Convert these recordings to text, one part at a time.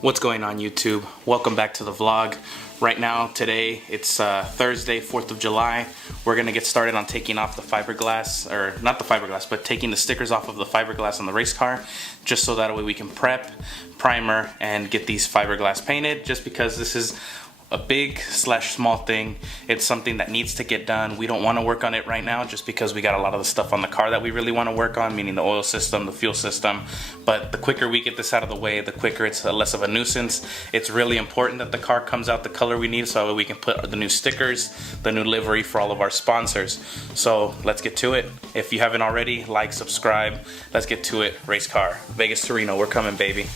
What's going on, YouTube? Welcome back to the vlog. Right now, today, it's Thursday, 4th of July. We're gonna get started on taking off the fiberglass, or not the fiberglass, but taking the stickers off of the fiberglass on the race car, just so that way we can prep, primer, and get these fiberglass painted, just because this is a big slash small thing. It's something that needs to get done. We don't want to work on it right now just because we got a lot of the stuff on the car that we really want to work on, meaning the oil system, the fuel system. But the quicker we get this out of the way, the quicker it's less of a nuisance. It's really important that the car comes out the color we need so that we can put the new stickers, the new livery for all of our sponsors. So let's get to it. If you haven't already, like, subscribe. Let's get to it. Race car. Vegas to Reno, we're coming, baby.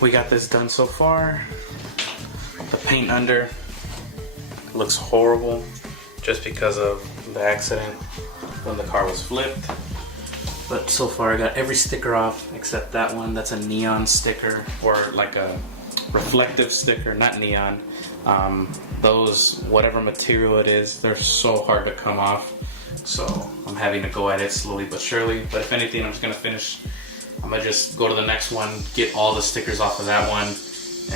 We got this done so far. The paint under looks horrible just because of the accident when the car was flipped. But so far I got every sticker off except that one. That's a neon sticker, or like a reflective sticker, not neon. Those, whatever material it is, they're so hard to come off. So I'm having to go at it slowly but surely. But if anything, I'm just gonna finish. I'm gonna just go to the next one, get all the stickers off of that one,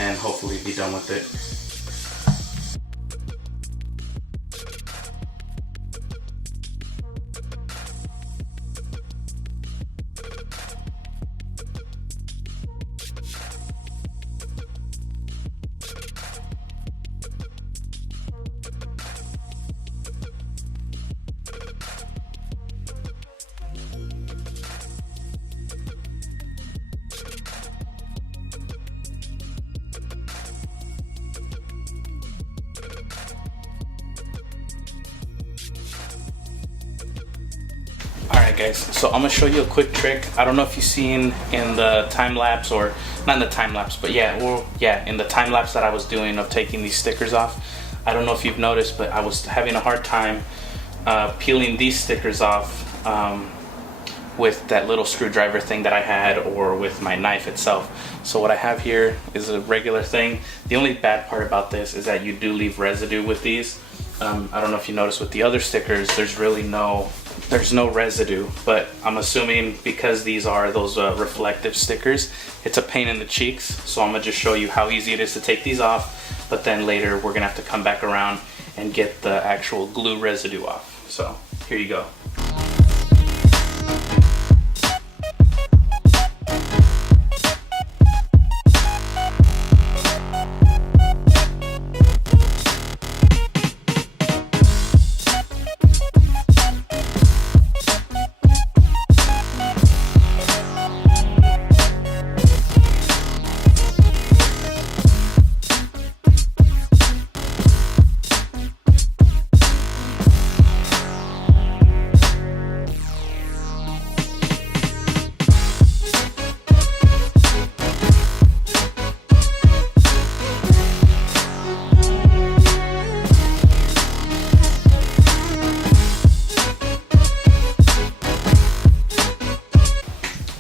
and hopefully be done with it. Alright guys, so I'm gonna show you a quick trick. I don't know if you've seen in the time lapse, or not in the time lapse, but in the time lapse that I was doing of taking these stickers off. I don't know if you've noticed, but I was having a hard time peeling these stickers off with that little screwdriver thing that I had, or with my knife itself. So what I have here is a regular thing. The only bad part about this is that you do leave residue with these. I don't know if you noticed with the other stickers, there's no residue, but I'm assuming because these are those reflective stickers, it's a pain in the cheeks. So I'm gonna just show you how easy it is to take these off, but then later we're gonna have to come back around and get the actual glue residue off. So here you go.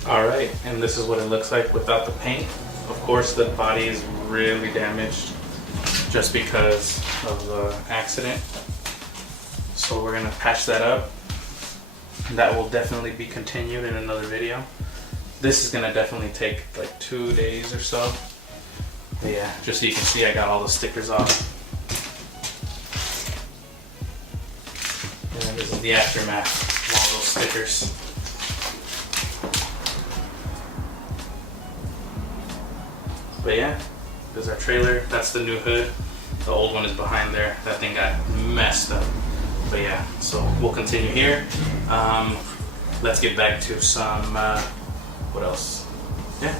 Alright, and this is what it looks like without the paint. Of course, the body is really damaged just because of the accident. So we're going to patch that up. That will definitely be continued in another video. This is going to definitely take like 2 days or so. But yeah, just so you can see, I got all the stickers off. And this is the aftermath of all those stickers. But yeah, there's our trailer. That's the new hood. The old one is behind there. That thing got messed up. But yeah, so we'll continue here. Let's get back to some, what else? Yeah.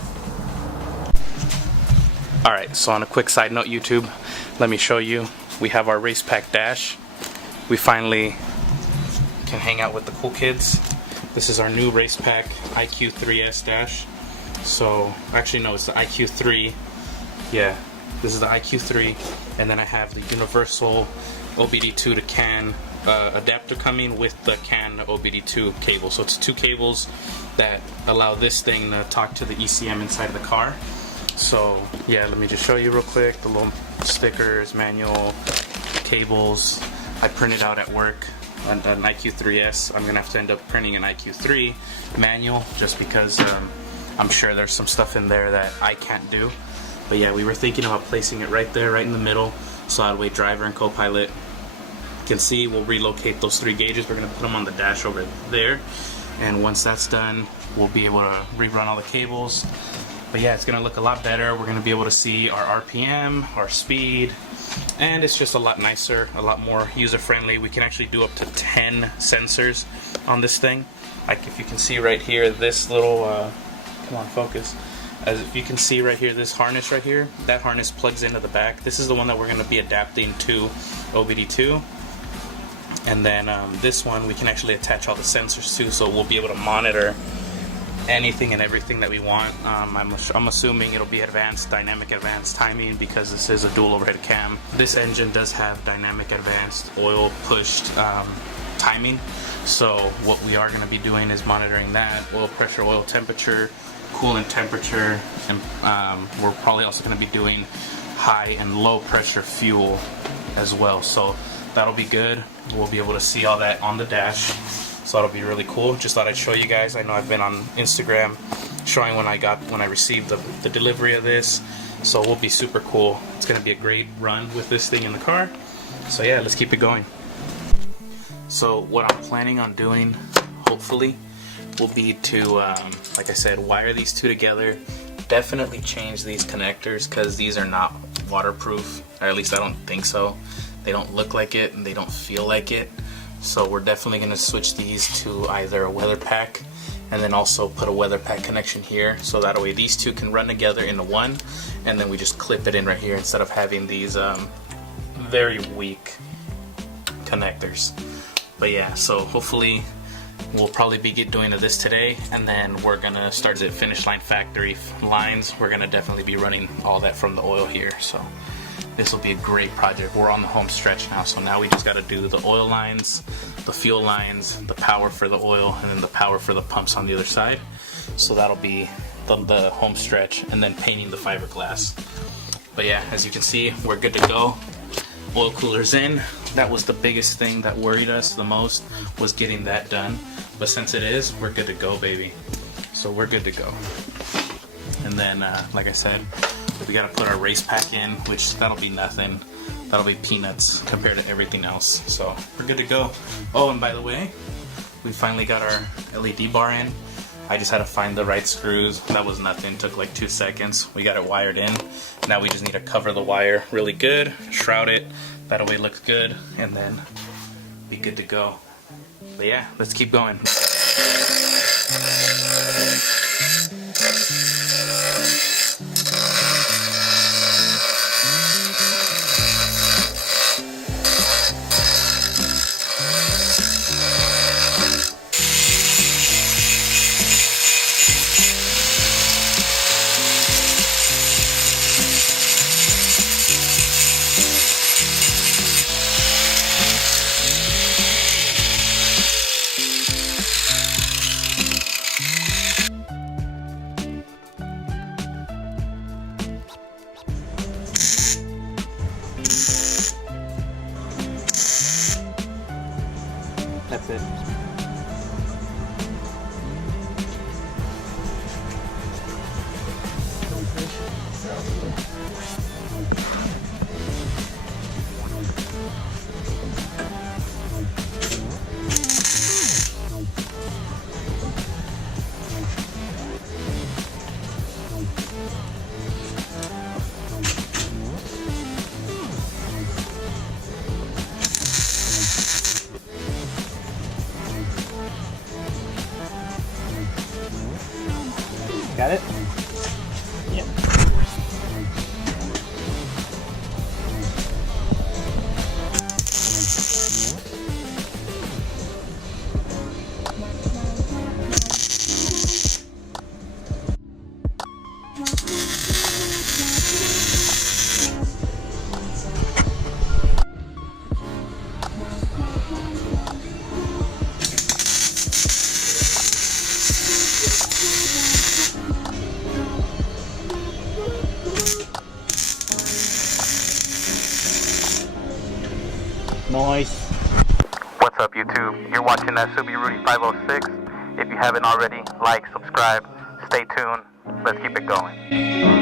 All right, so on a quick side note, YouTube, let me show you. We have our race pack dash. We finally can hang out with the cool kids. This is our new race pack IQ3S dash. So, actually no, it's the IQ3. Yeah, this is the IQ3. And then I have the universal OBD2 to CAN adapter coming with the CAN OBD2 cable. So it's 2 cables that allow this thing to talk to the ECM inside of the car. So yeah, let me just show you real quick the little stickers, manual, cables. I printed out at work an IQ3S. I'm gonna have to end up printing an IQ3 manual just because I'm sure there's some stuff in there that I can't do. But yeah, we were thinking about placing it right there, right in the middle, so that way driver and co-pilot can see. We'll relocate those 3 gauges. We're gonna put them on the dash over there, and once that's done, we'll be able to rerun all the cables. But yeah, it's gonna look a lot better. We're gonna be able to see our RPM, our speed, and it's just a lot nicer, a lot more user-friendly. We can actually do up to 10 sensors on this thing. Like if you can see right here, this little, come on, focus. As if you can see right here, this harness right here, that harness plugs into the back. This is the one that we're gonna be adapting to OBD2. And then this one, we can actually attach all the sensors to, so we'll be able to monitor anything and everything that we want. I'm assuming it'll be advanced, dynamic advanced timing, because this is a dual overhead cam. This engine does have dynamic advanced oil pushed timing. So what we are going to be doing is monitoring that, oil pressure, oil temperature, coolant temperature, and we're probably also going to be doing high and low pressure fuel as well. So that'll be good. We'll be able to see all that on the dash. So that'll be really cool. Just thought I'd show you guys. I know I've been on Instagram showing when I received the delivery of this. So it will be super cool. It's gonna be a great run with this thing in the car. So yeah, let's keep it going. So what I'm planning on doing, hopefully, will be to, like I said, wire these 2 together. Definitely change these connectors because these are not waterproof, or at least I don't think so. They don't look like it and they don't feel like it. So we're definitely going to switch these to either a weather pack, and then also put a weather pack connection here, so that way these 2 can run together into one, and then we just clip it in right here instead of having these very weak connectors. But yeah, so hopefully we'll probably be doing this today, and then we're gonna start at finish line factory lines. We're gonna definitely be running all that from the oil here. So this will be a great project. We're on the home stretch now, so now we just got to do the oil lines, the fuel lines, the power for the oil, and then the power for the pumps on the other side. So that'll be the home stretch, and then painting the fiberglass. But yeah, as you can see, we're good to go. Oil coolers in. That was the biggest thing that worried us the most, was getting that done. But since it is, we're good to go, baby. So we're good to go. And then, like I said, we gotta put our race pack in, which that'll be nothing. That'll be peanuts compared to everything else. So we're good to go. Oh, and by the way, we finally got our LED bar in. I just had to find the right screws. That was nothing, took like 2 seconds. We got it wired in. Now we just need to cover the wire really good, shroud it, that way it looks good, and then be good to go. But yeah, let's keep going. That's it. Nice. What's up, YouTube? You're watching that Subi Rudy 506. If you haven't already, like, subscribe, stay tuned. Let's keep it going.